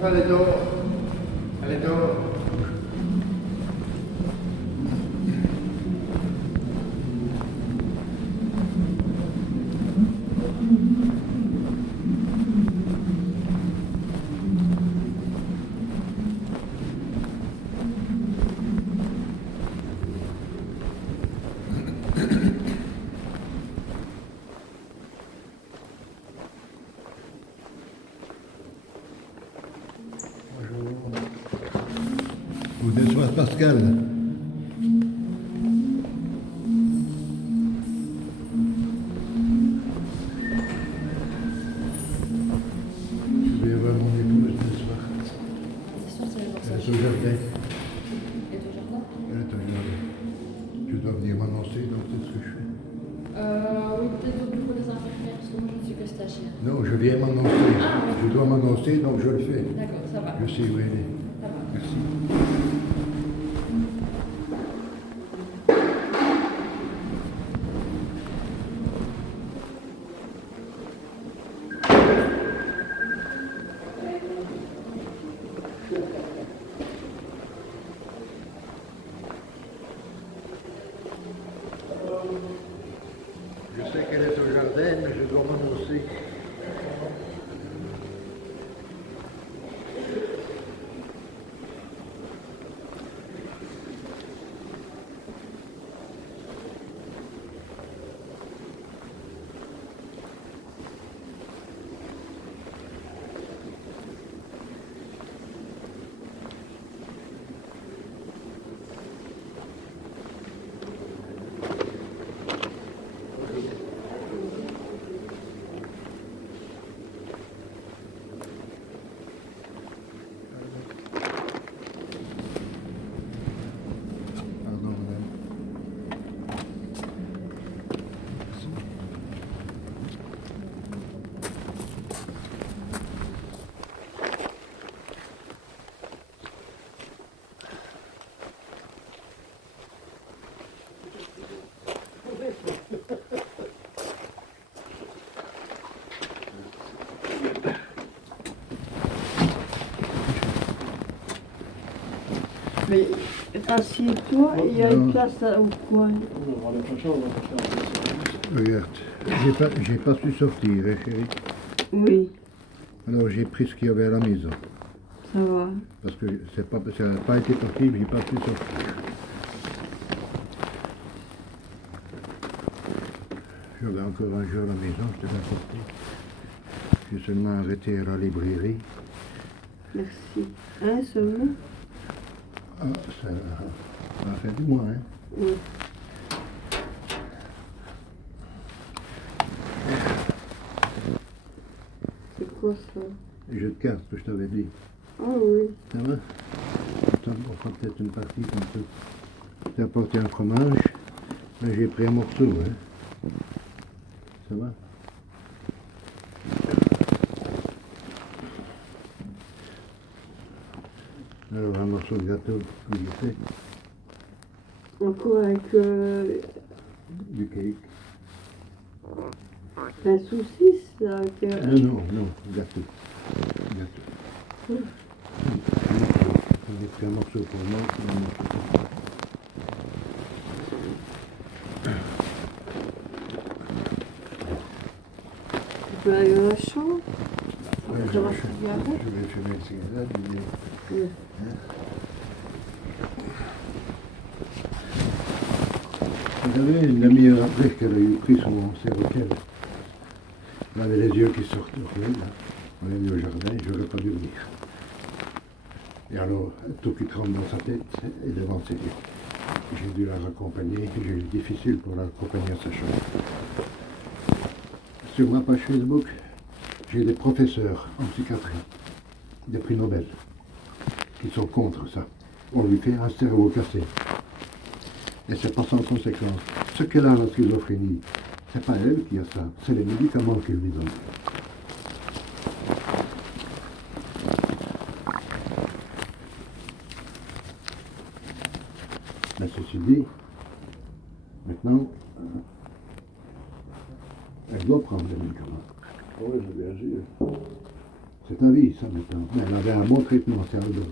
pas les dehors. Elle est dehors. Bonsoir Pascal. Je vais voir mon épouse ce soir. Elle est au jardin. Elle est au jardin? Elle est au jardin. Tu dois venir m'annoncer, donc c'est ce que je fais. Oui, peut-être au bureau des infirmières, parce que moi je ne suis que stagiaire. Non, je viens m'annoncer. Ah, oui. Je dois m'annoncer, donc je le fais. D'accord, ça va. Je sais où elle est. Ça va. Merci. Je sais qu'elle est au jardin, mais je dois m'annoncer. Pardon, madame. Merci. Mais assieds-toi, il y a une place là, au coin. Regarde, j'ai pas su sortir, hein, chérie. Oui, Alors j'ai pris ce qu'il y avait à la maison. ça va. Parce que ça n'a pas été possible, j'ai pas pu sortir. J'avais encore un jeu à la maison, je t'ai pas sorti. J'ai seulement arrêté à la librairie. Merci. Hein, seulement? Ah, ça a fait du moins, hein. Oui. C'est quoi ça? Les jeux de cartes que je t'avais dit. Ah oui. Ça va? Attends, on fera peut-être une partie comme ça. J'ai apporté un fromage, mais j'ai pris un morceau, hein. Ça va? Alors un morceau de gâteau que j'ai fait, Encore avec du cake. la saucisse, là. Avec, Non, gâteau. Gâteau. J'ai pris un morceau pour moi, un morceau pour toi. tu peux aller dans la chambre? Ouais, Tu vas cigarette? je vais fumer une cigarette. Oui. Vous savez, une demi-heure après qu'elle a eu pris son séroquel, elle avait les yeux qui sortaient. Là. On est venu au jardin, je n'aurais pas dû venir. Et alors, tout qui tremble dans sa tête et devant ses yeux. J'ai dû la raccompagner, j'ai eu difficile pour la raccompagner à sa chambre. Sur ma page Facebook, j'ai des professeurs en psychiatrie, des prix Nobel, qui sont contre ça. On lui fait un cerveau cassé. Et c'est pas sans conséquence. Ce qu'elle a, la schizophrénie, c'est pas elle qui a ça, c'est les médicaments qu'elle lui donne. Mais ceci dit, maintenant, elle doit prendre les médicaments. Oui, j'ai bien sûr. C'est à vie, ça, maintenant. Mais elle avait un bon traitement, c'est Aldol.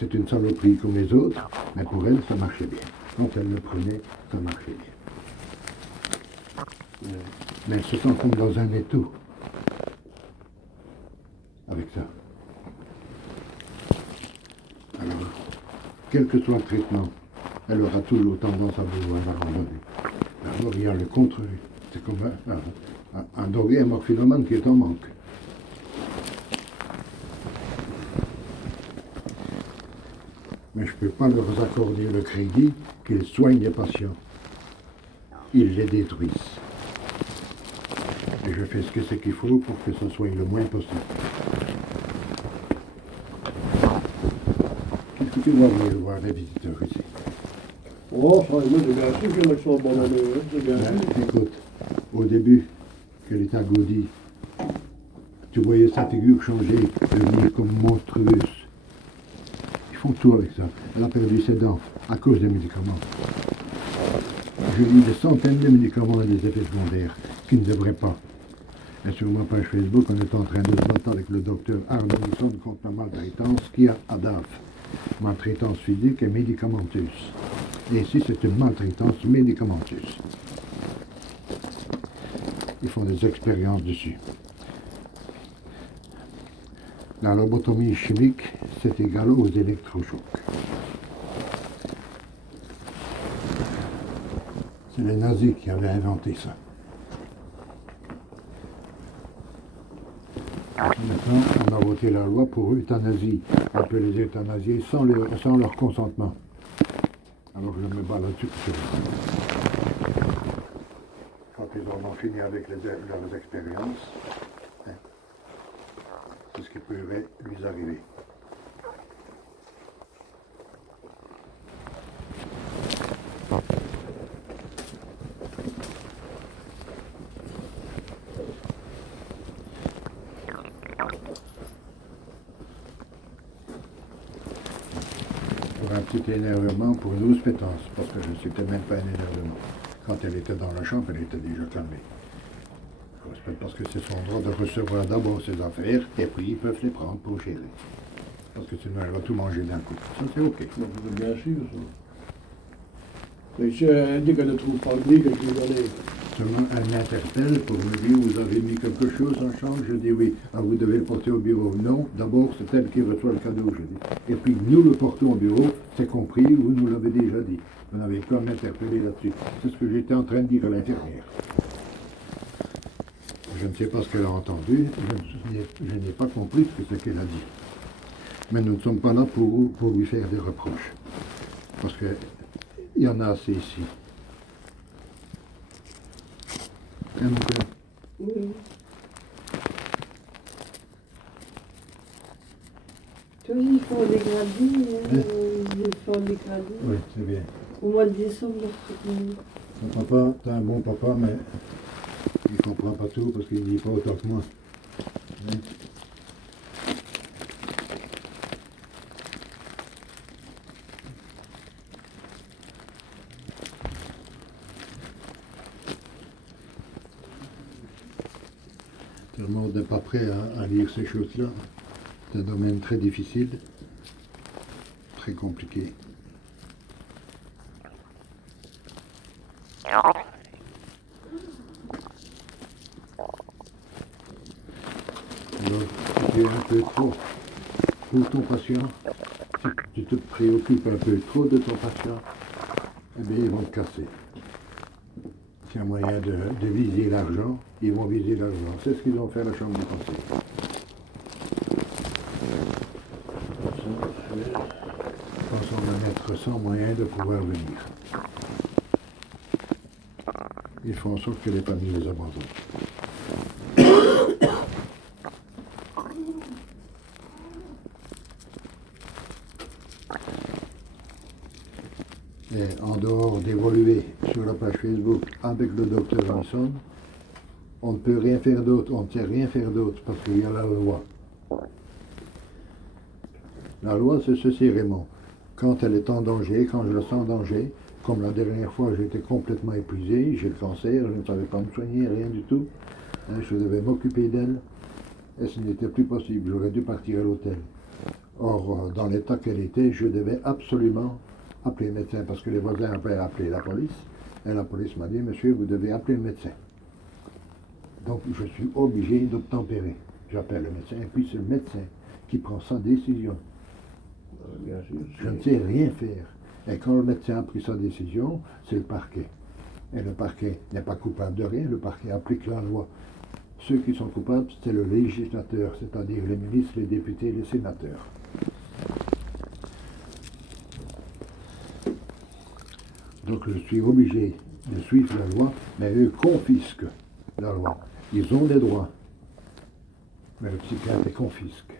C'est une saloperie comme les autres, mais pour elle, ça marchait bien. Quand elle le prenait, ça marchait bien. Mais elle se sent comme dans un étau avec ça. Alors, quel que soit le traitement, elle aura toujours tendance à vouloir abandonner. D'abord, il y a le contre. C'est comme un drogué, un morphinomane qui est en manque. Mais je ne peux pas leur accorder le crédit qu'ils soignent les patients. Ils les détruisent. Et je fais ce que c'est qu'il faut pour que ce soit le moins possible. Qu'est-ce que tu vas venir voir les visiteurs ici? Oh, ça, moi, c'est bien sûr qu'il y en a qui sont abandonnés, hein, c'est bien sûr. Écoute, au début, qu'elle est à Gaudi, tu voyais sa figure changer, devenir comme monstrueuse. Ils font tout avec ça. Elle a perdu ses dents à cause des médicaments. Je lis des centaines de médicaments et des effets secondaires qui ne devraient pas. Et sur ma page Facebook, on est en train de se battre avec le docteur Arnaud Nisson contre la maltraitance qui a ADAF. Maltraitance physique et médicamenteuse. Et ici, c'est une maltraitance médicamenteuse. Ils font des expériences dessus. La lobotomie chimique, c'est égal aux électrochocs. C'est les nazis qui avaient inventé ça. Maintenant, on a voté la loi pour euthanasie. On peut les euthanasier sans leur consentement. Alors je me bats là-dessus. Quand ils auront fini avec leurs expériences, hein, c'est ce qui pourrait lui arriver. Pour un petit énervement, pour une rouspétance, parce que c'était même pas un énervement. Quand elle était dans la chambre, elle était déjà calmée. Parce que c'est son droit de recevoir d'abord ses affaires, et puis ils peuvent les prendre pour gérer. Parce que sinon elle va tout manger d'un coup. Ça c'est ok. Donc, c'est bien sûr, ça. Et si elle dit qu'elle ne trouve pas de lit, quelques années. Seulement, elle m'interpelle pour me dire, vous avez mis quelque chose en chambre? Je dis oui. Ah, vous devez le porter au bureau. Non, d'abord, c'est elle qui reçoit le cadeau, je dis. Et puis, nous le portons au bureau, c'est compris, vous nous l'avez déjà dit. Vous n'avez qu'à m'interpeller là-dessus. C'est ce que j'étais en train de dire à l'infirmière. Je ne sais pas ce qu'elle a entendu, je n'ai pas compris ce que c'est qu'elle a dit. Mais nous ne sommes pas là pour lui faire des reproches. Parce qu'il y en a assez ici. Hein, mon père? Oui. Tu vois, ils font des gradis, Hein? ils font des gradis. Oui, c'est bien. Au mois de décembre, Ton papa, t'es un bon papa, mais il ne comprend pas tout parce qu'il ne dit pas autant que moi. Hein? Tellement on n'est pas prêt à lire ces choses-là. C'est un domaine très difficile, très compliqué. Alors, si tu es un peu trop pour ton patient, si tu te préoccupes un peu trop de ton patient, eh bien, ils vont te casser. C'est un moyen de viser l'argent, ils vont viser l'argent. C'est ce qu'ils ont fait à la Chambre du Conseil. Je pense qu'on va mettre sans moyen de pouvoir venir. Ils font en sorte que les familles les abandonnent. Et en dehors d'évoluer sur la page Facebook avec le docteur Nisson, on ne peut rien faire d'autre, on ne sait rien faire d'autre parce qu'il y a la loi. La loi, c'est ceci, Raymond. Quand elle est en danger, quand je la sens en danger, comme la dernière fois, j'étais complètement épuisé, j'ai le cancer, je ne savais pas me soigner, rien du tout. Hein, je devais m'occuper d'elle. et ce n'était plus possible. J'aurais dû partir à l'hôtel. Or, dans l'état qu'elle était, je devais absolument appeler le médecin parce que les voisins avaient appelé la police. Et la police m'a dit, monsieur, vous devez appeler le médecin. Donc, je suis obligé d'obtempérer. J'appelle le médecin et puis c'est le médecin qui prend sa décision. Bien sûr. Je ne sais rien faire. Et quand le médecin a pris sa décision, c'est le parquet. Et le parquet n'est pas coupable de rien, le parquet applique la loi. Ceux qui sont coupables, c'est le législateur, c'est-à-dire les ministres, les députés, les sénateurs. Donc je suis obligé de suivre la loi, mais eux confisquent la loi. Ils ont des droits, mais le psychiatre les confisque.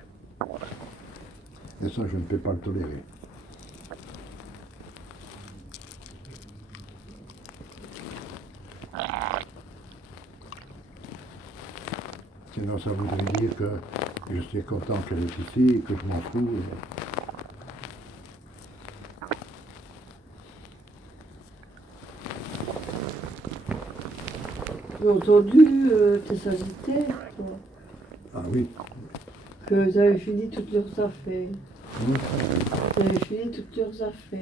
Et ça, je ne peux pas le tolérer. Sinon, ça voudrait dire que je suis content qu'elle est ici et que je m'en fous. J'ai entendu tes sagittaires, quoi, Ah oui. que vous avez fini toutes leurs affaires. Hein? Vous avez fini toutes leurs affaires.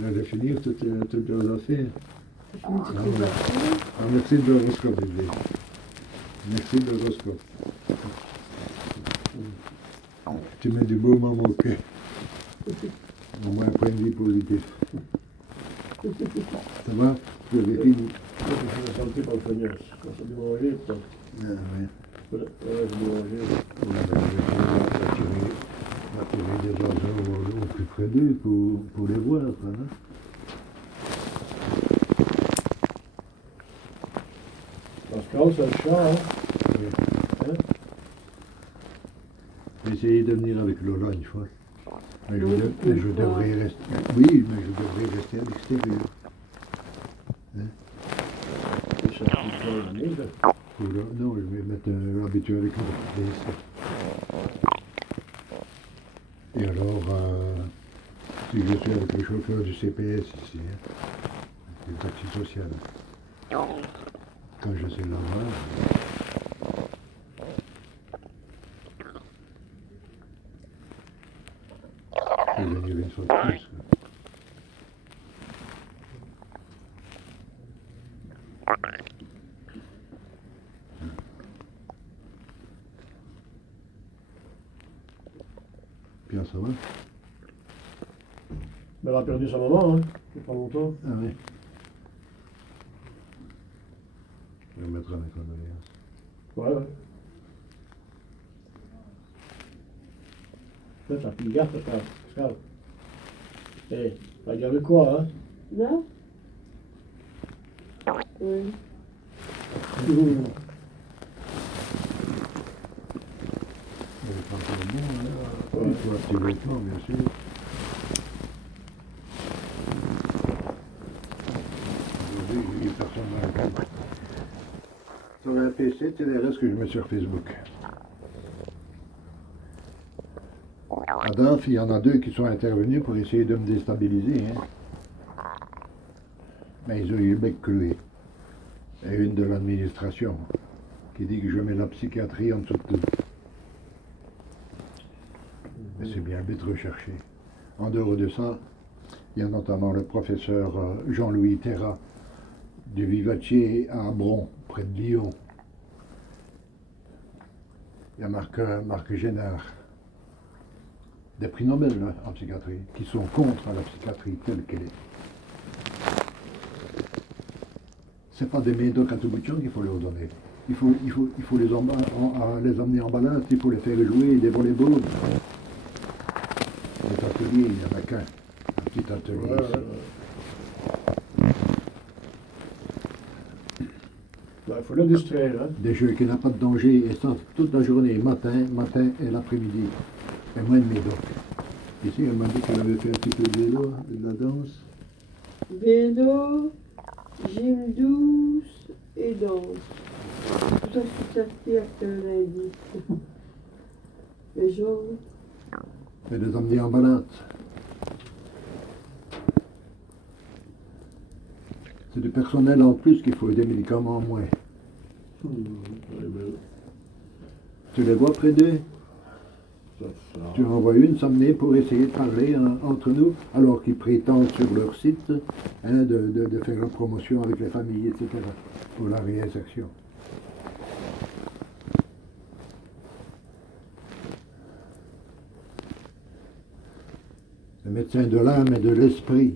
On allait finir toutes leurs affaires. Vous avez fini toutes Ah les ouais. affaires. Ah, merci de l'horoscope, Olivier. Merci de l'horoscope. Tu mets du beau moment au cœur. Au moins un point de vue positif. Ça va? Tu avais fini? Je me sentais pas feignasse. Quand ça dit manger, putain. Ah oui. Ouais, je dis manger. Ouais, ben, je vais attirer des oiseaux au plus près d'eux pour les voir, quoi, hein. Pascal, c'est le chat, hein. Hein? J'ai essayé de venir avec Lola une fois. Mais je, Oui, mais je une devrais fois. rester. Oui, mais je devrais rester à l'extérieur. C'est ça qui fait la mise. Non, je vais mettre l'habitude avec mon fils. Et alors, si je suis avec le chauffeur du CPS ici, hein, le taxi social, quand je sais là-bas, je vais venir une fois de plus. Bien, ça va? Mais elle a perdu sa maman, hein. Il n'y a pas longtemps. Ah oui. Je vais mettre mes condoléances. Ouais, ouais. Là, t'as pris gaffe, Pascal. Eh, t'as gardé quoi, hein? Non? Oui. Il est pas encore bon, hein? Ouais. Il faut un petit vêtement, bien sûr. Aujourd'hui, j'ai eu personne dans le camp. Sur un PC, c'est les restes que je mets sur Facebook. À Danf, il y en a 2 qui sont intervenus pour essayer de me déstabiliser, hein. Mais ils ont eu le bec cloué. Et une de l'administration qui dit que je mets la psychiatrie en dessous de tout. Mais c'est bien vite recherché. En dehors de ça, il y a notamment le professeur Jean-Louis Terra du Vivacier à Bron, près de Lyon. Il y a Marc Génard, des prix Nobel hein, en psychiatrie, qui sont contre la psychiatrie telle qu'elle est. C'est pas des médocs à tout bout de champ qu'il faut leur donner. Il faut les emmener en balade, il faut les faire jouer des volley-balls. Les ateliers, il n'y en a qu'un. Un petit atelier Ouais, ici. ouais. Bah, il faut le distraire, hein. Des jeux qui n'ont pas de danger, et ça toute la journée, matin et l'après-midi. Et moins de médoc. Ici, elle m'a dit qu'elle avait fait un petit peu de vélo, de la danse. Vélo, gym douce et danse. Tout ça, je suis sortie après le lundi. Les jambes. Et les emmener en balade. C'est du personnel en plus qu'il faut, et des médicaments en moins. Ouais, ben, Tu les vois près d'eux? Ça, Tu en vois une s'emmener pour essayer de parler entre nous, alors qu'ils prétendent sur leur site de faire la promotion avec les familles, etc., pour la réinsertion. Le médecin de l'âme et de l'esprit.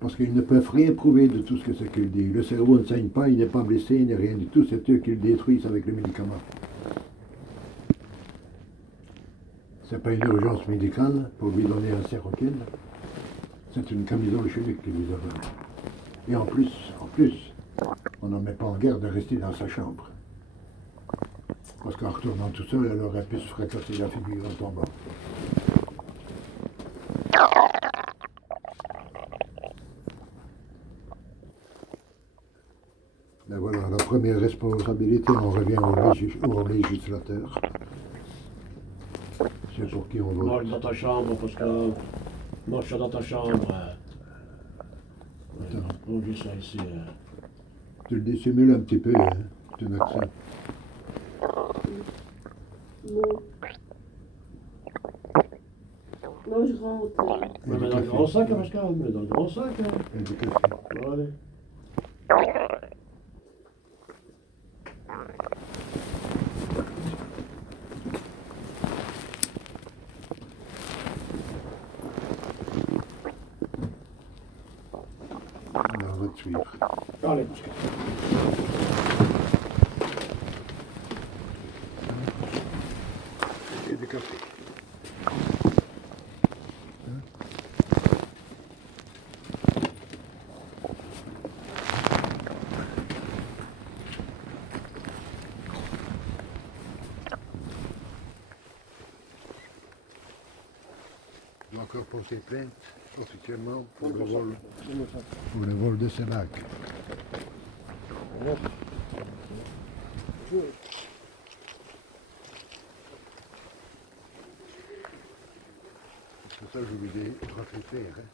Parce qu'ils ne peuvent rien prouver de tout ce que c'est qu'ils disent. Le cerveau ne saigne pas, il n'est pas blessé, il n'est rien du tout, c'est eux qui le détruisent avec les médicaments. C'est pas une urgence médicale pour lui donner un sérocine. C'est une camisole chimique qui vous a donné. Et en plus, on n'en met pas en garde de rester dans sa chambre. Parce qu'en retournant tout seul, elle aurait pu se fracasser la figure en tombant. Ben voilà, la première responsabilité, on revient au législateur. C'est pour qui on vote. marche dans ta chambre parce que. Marche dans ta chambre. Attends. On dit ça ici. Tu le dissimules un petit peu, hein, ton accent. Non. Non, je rentre. Mais dans le grand sac, Pascal, mais dans le grand sac. Et du café. Allez. Alors, on va te suivre. Allez, Pascal. Et du café. Je dois encore porter plainte officiellement pour le vol de ces bacs. C'est ça, je vous ai trop fait faire. Hein.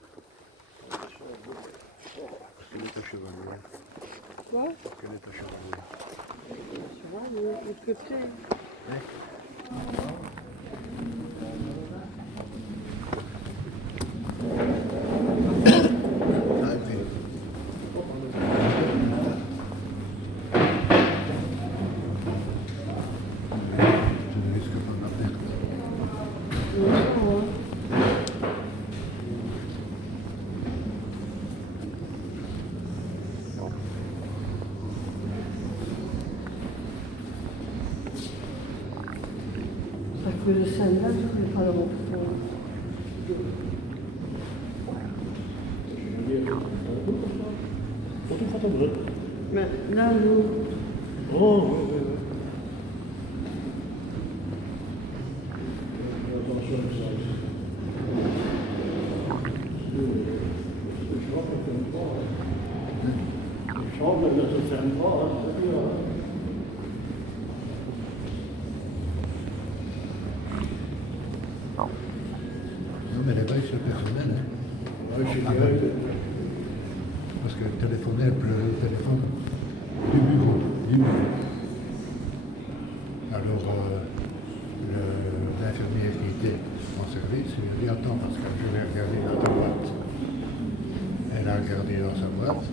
Quel est ta chevalier? Quoi? Quel est ta chevalier? Tu vois, le côté. Ah, oui. Tu ne risques pas ma perte. À cause de celle-là, je ne vais pas le refaire. Wat gaat er? Mais là, nous, Oh, oui, oui, oui. Attention, ça. Je crois qu'on fait pas. Je crois qu'on ne ferme pas, c'est bien. Non, mais les bails, c'est personnel. Hein. Ouais, je dirais que. Parce que le téléphone, elle pleurait le téléphone du bureau. Alors, l'infirmière qui était en service, il a dit attends, parce que je vais regarder dans ta boîte. Elle a regardé dans sa boîte,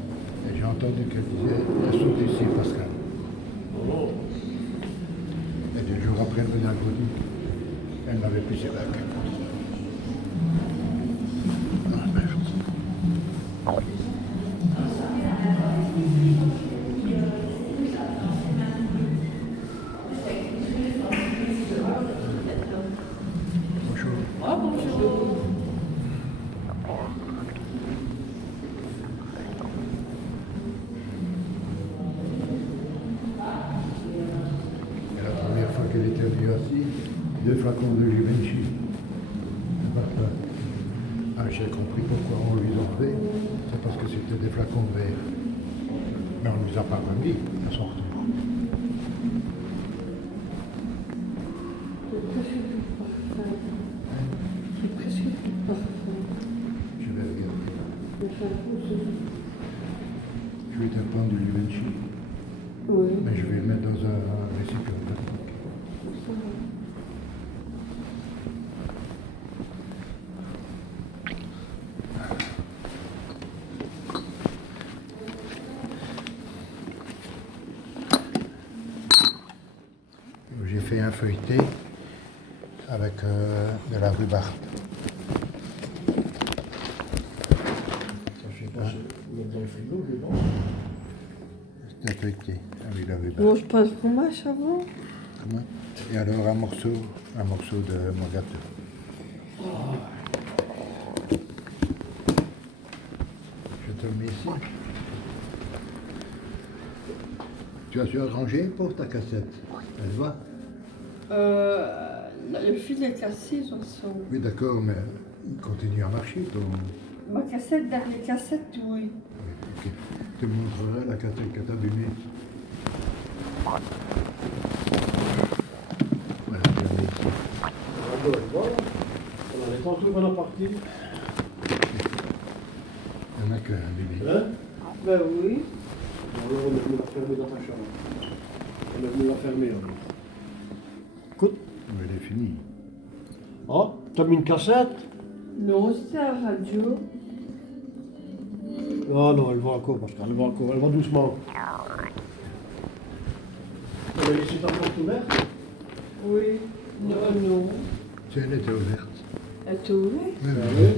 et j'ai entendu qu'elle disait elle saute ici, Pascal. Oh, Et 2 jours après, le mercredi, elle n'avait plus ses bacs. Ah, merde. Bonjour. Et la première fois qu'elle était venue ici, 2 flacons de Givenchy. Ah, j'ai compris pourquoi on lui en fait. C'est parce que c'était des flacons de verre. Mais on ne les a pas remis à son retour. c'est presque tout parfait. Je vais regarder. Mais ça pousse. Je vais te prendre du Givenchy. Oui. Mais je vais le mettre dans un récipient. J'ai fait un feuilleté avec de la rhubarbe. Je sais pas si mettre dans le frigo, je pense. C'est un feuilleté avec la rhubarbe. Mange pas de fromage avant? Comment? Et alors un morceau de mon gâteau. Je te le mets ici. Tu as su arranger pour ta cassette. Elle va? Le fil est cassé, de toute façon. Oui, d'accord, mais il continue à marcher. Ton... Ma cassette, dernière cassette, oui. Ok. Je te montrerai la cassette que tu as abîmée. Voilà, je la mets ici. Voilà. On a les tantôt qu'on a parti. Il n'y en a qu'un bébé. Hein? Ben oui. Alors on est venu la fermer dans ta chambre. On est venu la fermer alors. Écoute. Mais elle est finie. Ah, t'as mis une cassette? Non, c'est la radio. Ah non, elle va encore, parce qu'elle va encore, elle va doucement. Elle a laissé ta porte ouverte? Oui. Non, non. Si elle était ouverte. Elle est ouverte? Oui, Ah oui. oui.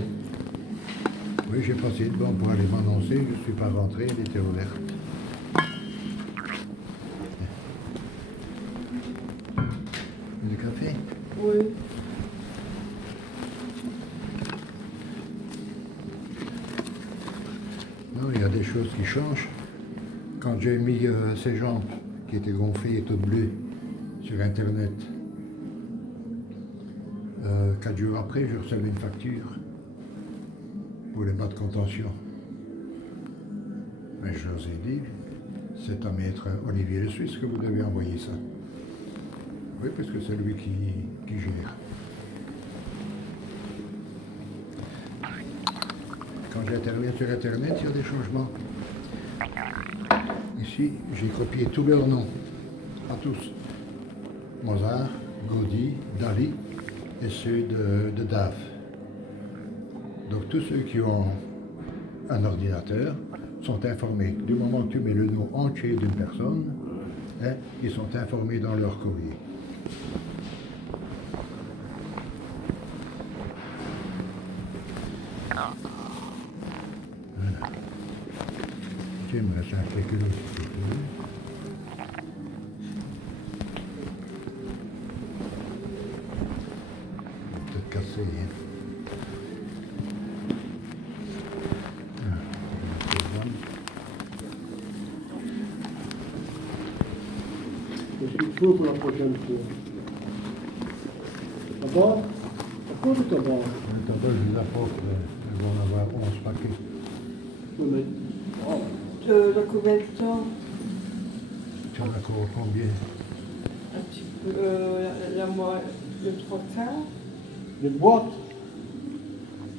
Oui, j'ai passé devant pour aller m'annoncer. Je ne suis pas rentré, elle était ouverte. Du café? Oui. Non, il y a des choses qui changent. Quand j'ai mis ces jambes qui étaient gonflées et toutes bleues sur Internet, 4 jours après, je recevais une facture pour les bas de contention. Mais je leur ai dit, c'est à maître Olivier Le Suisse que vous devez envoyer ça. Oui, parce que c'est lui qui gère. Quand j'interviens sur Internet, il y a des changements. Ici, j'ai copié tous leurs noms, à tous. Mozart, Gaudi, Dali et ceux de Dave. Donc tous ceux qui ont un ordinateur sont informés. Du moment que tu mets le nom entier d'une personne, hein, ils sont informés dans leur courrier. Voilà. Tiens, il me reste un quelques autres. Peut-être cassé, hein. Qu'est-ce qu'il faut pour la prochaine fois? Tabac? Pourquoi du tabac? Le tabac, je les apporte, ils vont en avoir 11 paquets. Oui, mais De combien de temps? Tu en as encore combien? Un petit peu. Le trois quarts. les boîtes?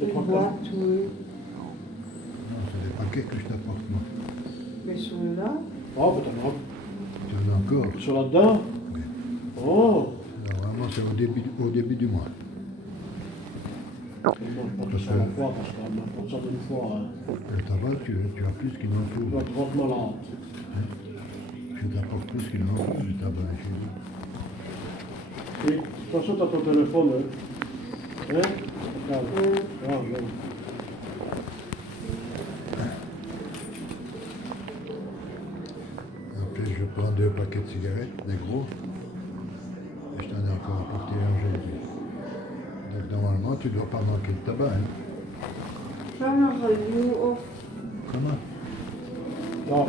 Les Une trois boîte, oui. Non, c'est des paquets que je t'apporte, moi. Mais celui-là, Ah, ben t'en as. Tu en as encore? Ils sont là-dedans? Oui. Oh! Normalement, c'est au début du mois. Moi, je pense que ça la fois, parce qu'on apporte ça d'une fois. Hein. Le tabac, tu as plus qu'il en Tu faut. dois être votre malade. Je t'apporte plus qu'il en faut, du tabac chez vous. Et de toute façon, t'as ton téléphone, hein? Hein? oui. Ah, bon. Après, je prends 2 paquets de cigarettes, des gros. Et je t'en ai encore apporté un aujourd'hui. Donc, normalement, tu ne dois pas manquer de tabac, hein. Ça, la radio, oh. Comment? Non.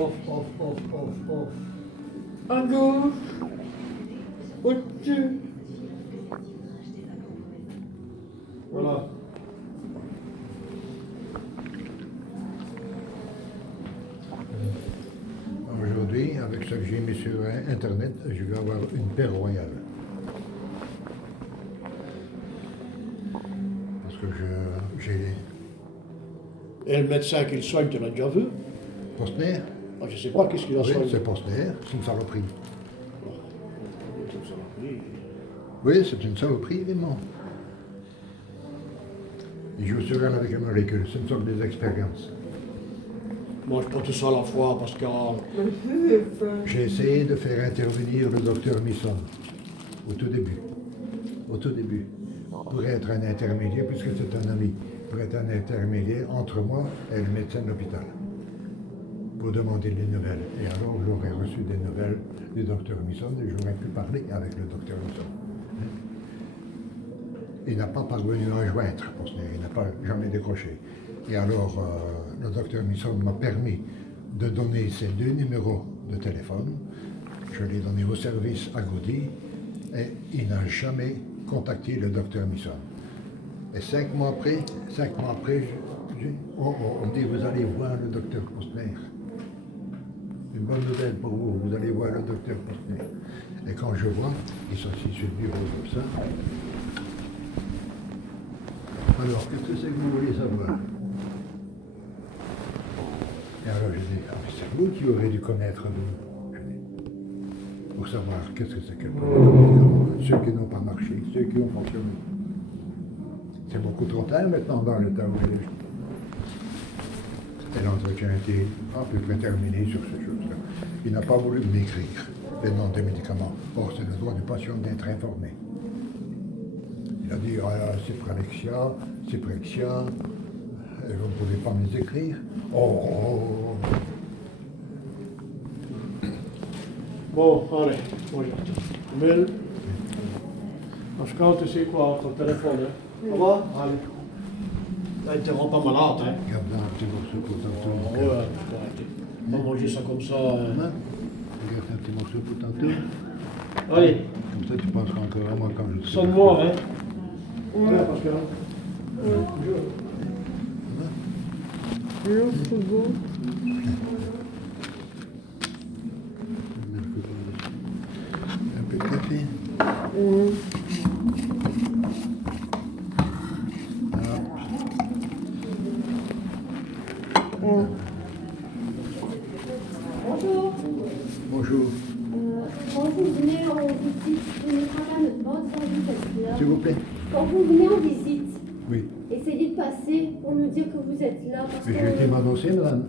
Off, off, off, off, off. À gauche. Au-dessus. Voilà. Aujourd'hui, avec ce que j'ai mis sur Internet, je vais avoir une paire royale. Parce que j'ai Et le médecin qui le soigne, tu l'as déjà vu? Postner? Ah, je sais pas qu'est-ce qu'il a Oui, soigné. c'est Postner, c'est une saloperie. Tout ça, oui. Oui, c'est une saloperie, vraiment. Il joue sur elle avec une molécule, c'est une sorte des expériences. Mange pas tout ça à la fois, Pascal. J'ai essayé de faire intervenir le docteur Misson, au tout début. Au tout début. Pour être un intermédiaire, puisque c'est un ami, pour être un intermédiaire entre moi et le médecin de l'hôpital. Pour demander des nouvelles. Et alors j'aurais reçu des nouvelles du docteur Misson et j'aurais pu parler avec le docteur Misson. Il n'a pas parvenu à joindre, il n'a pas jamais décroché. Et alors, le docteur Misson m'a permis de donner ces 2 numéros de téléphone. Je l'ai donné au service à Gaudy et il n'a jamais contacté le docteur Misson. Et 5 mois après, on dit vous allez voir le docteur Postner. Une bonne nouvelle pour vous, vous allez voir le docteur Postner. Et quand je vois, il s'assit sur le bureau comme ça. Alors, qu'est-ce que c'est que vous voulez savoir? Et alors je dis, ah, mais c'est vous qui aurez dû connaître nous. Je dis, pour savoir qu'est-ce que c'est que le médicament, ceux qui n'ont pas marché, ceux qui ont fonctionné. C'est beaucoup trop tard maintenant dans le temps où je l'ai. Et l'entretien était à peu près terminé sur ces choses-là. Il n'a pas voulu m'écrire les noms des médicaments. Or, c'est le droit du patient d'être informé. Il a dit, ah, c'est Prexia, et vous ne pouvez pas me les écrire. Oh. Bon, allez, oui. Mel, Pascal, tu sais quoi, ton téléphone, hein? Ça va? Allez. Là, il te rend pas malade, hein? Garde là un petit morceau pour tantôt. Oh, ouais, tu peux arrêter. Pas manger ça comme ça. Hein? Regarde un petit morceau pour tantôt. Allez, Comme ça, tu penseras encore à moi quand je serai. sonne-moi, hein? Allez, Pascal. Non, c'est bon. Un peu de café. Bonjour. Bonjour. Quand vous venez en visite, vous ne pas notre bande service être là. S'il vous plaît. Quand vous venez en visite, Oui. essayez de passer pour nous dire que vous êtes là. Parce Mais que... j'ai été m'annoncer, madame.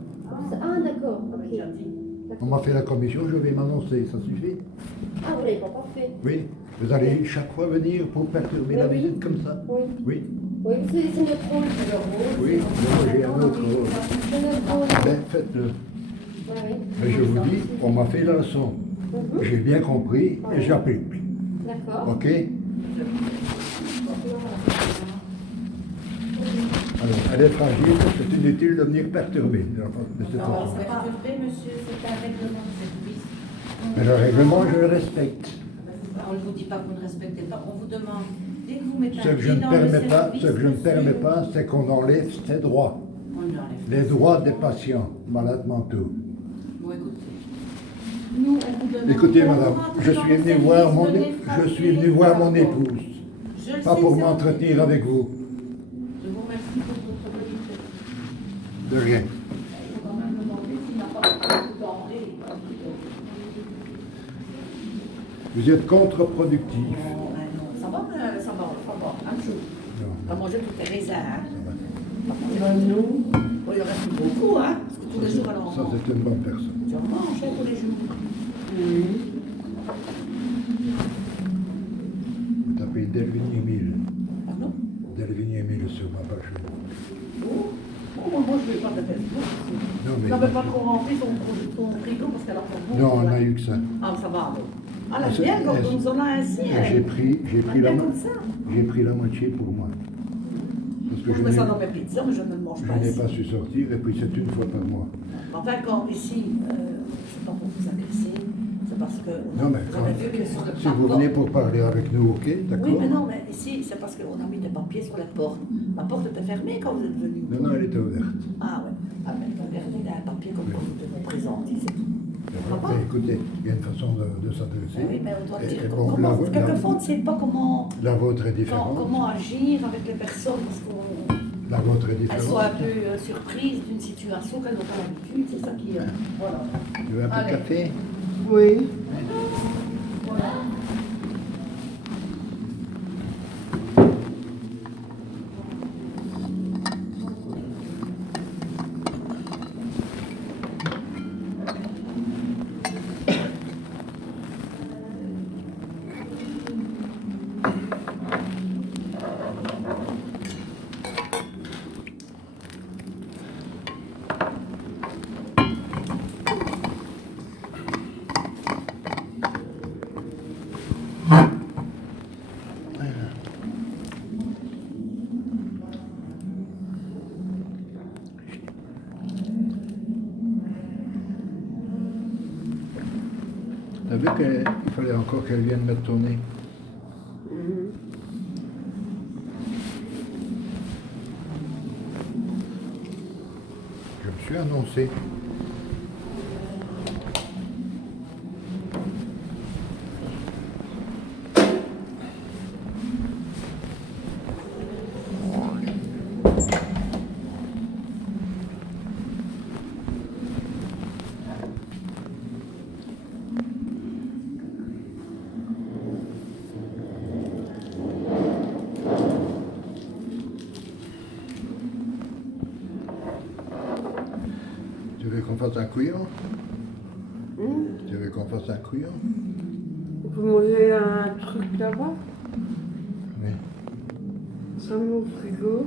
Ah, d'accord. Ok. On m'a fait la commission, je vais m'annoncer, ça suffit? Ah, vous l'avez pas encore fait. Oui. Vous allez chaque fois venir pour perturber la Oui. visite comme ça? Oui. Oui. Oui, c'est notre rôle. C'est leur rôle. Oui, moi j'ai un autre rôle. C'est notre rôle. Ben, faites-le. Ouais, oui. Mais je vous dis, on m'a fait la leçon. Mhm. J'ai bien compris et j'applique. D'accord. Ok? Alors, elle est fragile, c'est inutile de venir perturber. de cette façon. C'est pas vrai, monsieur, c'est un règlement de service. Mais le règlement, je le respecte. On ne vous dit pas que vous ne respectez pas, on vous demande, dès que vous mettez Ce un que je pied ne dans le permets pas, service, ce que je ne monsieur, permets pas, c'est qu'on enlève ses droits. on enlève. Les droits des patients malades mentaux. Bon, écoutez. Nous, on vous demande. Écoutez, on madame, rentre je dans suis le venu service voir de mon, l'État, je suis venu voir mon d'abord. épouse. Je le Pas sais, pour c'est m'entretenir entendu. avec vous. Je vous remercie pour votre politesse. De rien. Il faut quand même demander s'il n'a pas beaucoup de denrées. Vous êtes contre-productif. Non, ça va, ça va. Un jour. On va manger tous les raisins, hein. Nous, Bon, il en reste beaucoup, hein. Parce que tous les jours, alors. Ça, c'est une bonne personne. Tu en manges, hein, tous les jours. Vous tapez Delvigny 1000. Pardon? Delvigny 1000 sur ma page. Moi, je ne vais pas de Facebook. Non, Vous mais. n'avez pas trop rempli ton frigo parce qu'elle a pour vous. Non, on n'a eu que ça. Ah, ça va, bon. Ah, là, Ah, bien, c'est- quand c'est- on nous en a ainsi. J'ai pris, bien comme ça. j'ai pris la moitié pour moi. Parce que Je mets ça dans mes pizzas, mais je ne le mange pas je n'ai ici. pas su sortir et puis c'est une fois par mois. Enfin, quand ici, c'est pas pour vous agresser, c'est parce que. Non, mais vous avez vu que sur le si vous parcours- venez pour parler avec nous, ok, d'accord? Oui, mais non, mais ici, c'est parce qu'on a mis des papiers sur la porte. La porte était fermée quand vous êtes venu. Non, non, elle était ouverte. Ah, ouais. Ah, mais regardez, il y a un papier comme quoi vous devez présenter, c'est tout. Mais écoutez, il y a une façon de s'adresser. Oui, mais on doit Et dire bon, comment. la- Quelquefois, on ne sait pas comment. La vôtre est différente. Comment agir avec les personnes parce qu'on. La vôtre est Elles soient un différente. peu surprises d'une situation qu'elles n'ont pas l'habitude. C'est ça qui. Voilà. Tu veux un peu de Allez. café? Oui. Voilà. T'as vu qu'il fallait encore qu'elle vienne mettre ton nez? Je me suis annoncé. Tu veux qu'on fasse un couillon? Tu veux qu'on fasse un couillon? On peut manger un truc là-bas. Oui. Ça met au frigo.